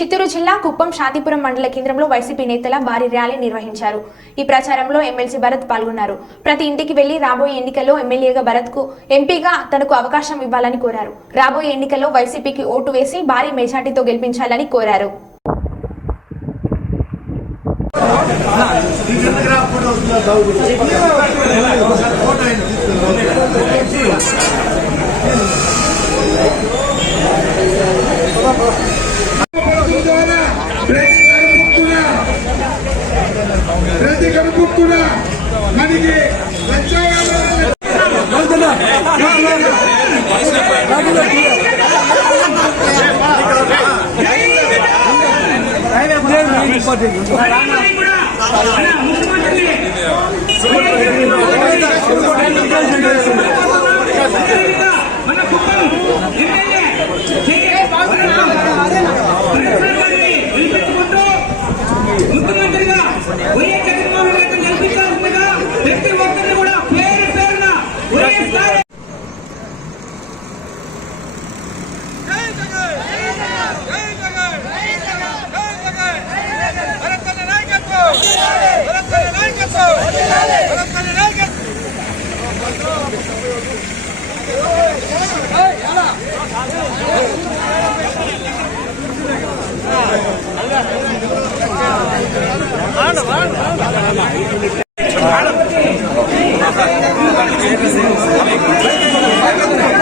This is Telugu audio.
చిత్తూరు జిల్లా కుప్పం శాంతిపురం మండల కేంద్రంలో వైసీపీ నేతల భారీ ర్యాలీ నిర్వహించారు. ఈ ప్రచారంలో ఎమ్మెల్సీ భరత్ పాల్గొన్నారు. ప్రతి ఇంటికి వెళ్ళి రాబోయే ఎన్నికల్లో ఎమ్మెల్యేగా భరత్కు ఎంపీగా తనకు అవకాశం ఇవ్వాలని కోరారు. రాబోయే ఎన్నికల్లో వైసీపీకి ఓటు వేసి భారీ మెజార్టీతో గెలిపించాలని కోరారు. కనుపుక్కున మనకి వచ్చాయాలు జై